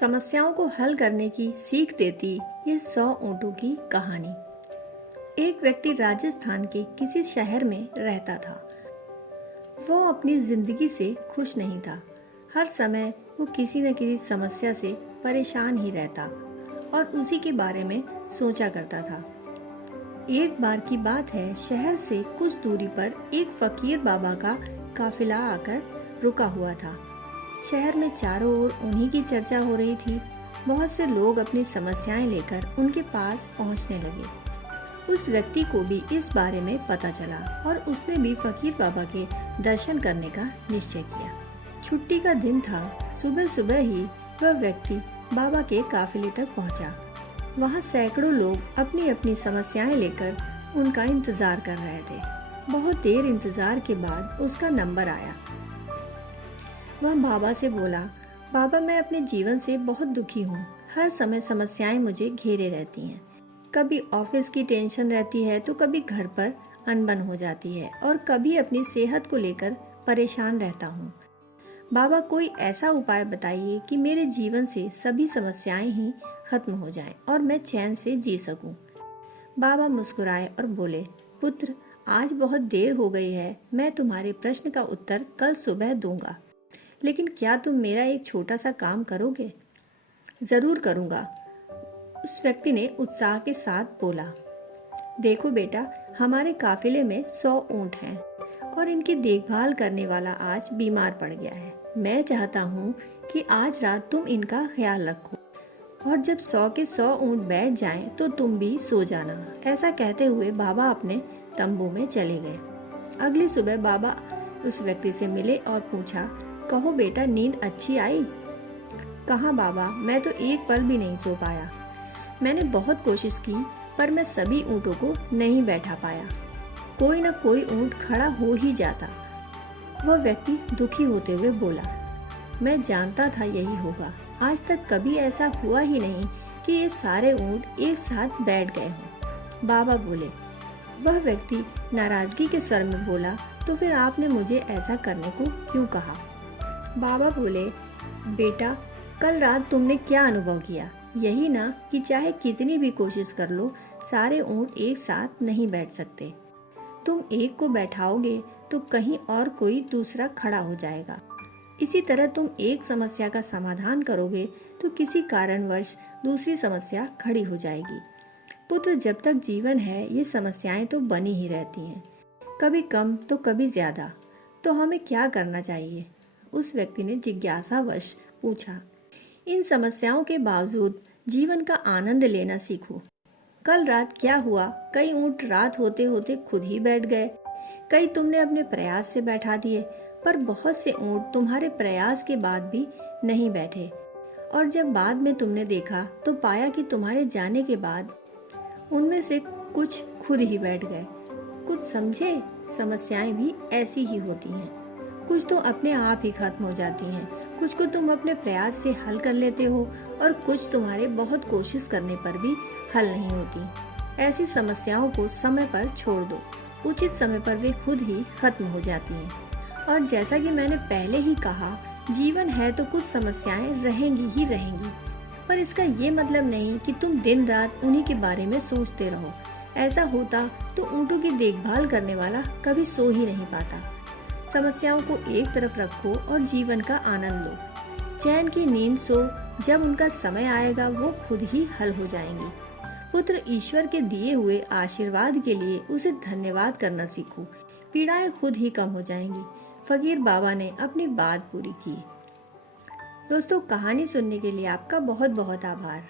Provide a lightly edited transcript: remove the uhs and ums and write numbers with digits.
समस्याओं को हल करने की सीख देती ये 100 ऊँटों की कहानी। एक व्यक्ति राजस्थान के किसी शहर में रहता था। वो अपनी जिंदगी से खुश नहीं था। हर समय वो किसी न किसी समस्या से परेशान ही रहता और उसी के बारे में सोचा करता था। एक बार की बात है, शहर से कुछ दूरी पर एक फकीर बाबा का काफिला आकर रुका हुआ था। शहर में चारों ओर उन्हीं की चर्चा हो रही थी। बहुत से लोग अपनी समस्याएं लेकर उनके पास पहुंचने लगे। उस व्यक्ति को भी इस बारे में पता चला और उसने भी फकीर बाबा के दर्शन करने का निश्चय किया। छुट्टी का दिन था। सुबह सुबह ही वह व्यक्ति बाबा के काफिले तक पहुंचा। वहां सैकड़ों लोग अपनी अपनी समस्याएं लेकर उनका इंतजार कर रहे थे। बहुत देर इंतजार के बाद उसका नंबर आया। वह बाबा से बोला, बाबा, मैं अपने जीवन से बहुत दुखी हूँ। हर समय समस्याएं मुझे घेरे रहती हैं। कभी ऑफिस की टेंशन रहती है तो कभी घर पर अनबन हो जाती है और कभी अपनी सेहत को लेकर परेशान रहता हूँ। बाबा, कोई ऐसा उपाय बताइए कि मेरे जीवन से सभी समस्याएं ही खत्म हो जाएं और मैं चैन से जी सकूं। बाबा मुस्कुराए और बोले, पुत्र, आज बहुत देर हो गई है। मैं तुम्हारे प्रश्न का उत्तर कल सुबह दूंगा, लेकिन क्या तुम मेरा एक छोटा सा काम करोगे? जरूर करूंगा, उस व्यक्ति ने उत्साह के साथ बोला। देखो बेटा, हमारे काफिले में 100 ऊंट हैं और इनकी देखभाल करने वाला आज बीमार पड़ गया है। मैं चाहता हूँ कि आज रात तुम इनका ख्याल रखो और जब 100 के 100 ऊंट बैठ जाएं तो तुम भी सो जाना। ऐसा कहते हुए बाबा अपने तंबू में चले गए। अगली सुबह बाबा उस व्यक्ति से मिले और पूछा, कहो बेटा, नींद अच्छी आई? कहाँ बाबा, मैं तो एक पल भी नहीं सो पाया। मैंने बहुत कोशिश की पर मैं सभी ऊँटों को नहीं बैठा पाया। कोई न कोई ऊँट खड़ा हो ही जाता। वह व्यक्ति दुखी होते हुए बोला, मैं जानता था यही होगा। आज तक कभी ऐसा हुआ ही नहीं कि ये सारे ऊँट एक साथ बैठ गए हों। बाबा बोले। वह व्यक्ति नाराजगी के स्वर में बोला, तो फिर आपने मुझे ऐसा करने को क्यों कहा? बाबा बोले, बेटा, कल रात तुमने क्या अनुभव किया? यही ना कि चाहे कितनी भी कोशिश कर लो, सारे ऊँट एक साथ नहीं बैठ सकते। तुम एक को बैठाओगे तो कहीं और कोई दूसरा खड़ा हो जाएगा। इसी तरह तुम एक समस्या का समाधान करोगे तो किसी कारणवश दूसरी समस्या खड़ी हो जाएगी। पुत्र, जब तक जीवन है ये समस्याएं तो बनी ही रहती हैं, कभी कम तो कभी ज्यादा। तो हमें क्या करना चाहिए? उस व्यक्ति ने जिज्ञासावश पूछा। इन समस्याओं के बावजूद जीवन का आनंद लेना सीखो। कल रात क्या हुआ? कई ऊँट रात होते होते खुद ही बैठ गए। कई तुमने अपने प्रयास से बैठा दिए, पर बहुत से ऊँट तुम्हारे प्रयास के बाद भी नहीं बैठे। और जब बाद में तुमने देखा तो पाया कि तुम्हारे जाने के बाद उनमें से कुछ खुद ही बैठ गए। कुछ समझे? समस्याएं भी ऐसी ही होती हैं। कुछ तो अपने आप ही खत्म हो जाती हैं, कुछ को तुम अपने प्रयास से हल कर लेते हो और कुछ तुम्हारे बहुत कोशिश करने पर भी हल नहीं होती। ऐसी समस्याओं को समय पर छोड़ दो। उचित समय पर वे खुद ही खत्म हो जाती हैं। और जैसा कि मैंने पहले ही कहा, जीवन है तो कुछ समस्याएं रहेंगी ही रहेंगी, पर इसका ये मतलब नहीं कि तुम दिन रात उन्हीं के बारे में सोचते रहो। ऐसा होता तो ऊँटों की देखभाल करने वाला कभी सो ही नहीं पाता। समस्याओं को एक तरफ रखो और जीवन का आनंद लो। चैन की नींद सो, जब उनका समय आएगा वो खुद ही हल हो जाएंगी। पुत्र, ईश्वर के दिए हुए आशीर्वाद के लिए उसे धन्यवाद करना सीखो। पीड़ाएं खुद ही कम हो जाएंगी। फकीर बाबा ने अपनी बात पूरी की। दोस्तों, कहानी सुनने के लिए आपका बहुत बहुत आभार।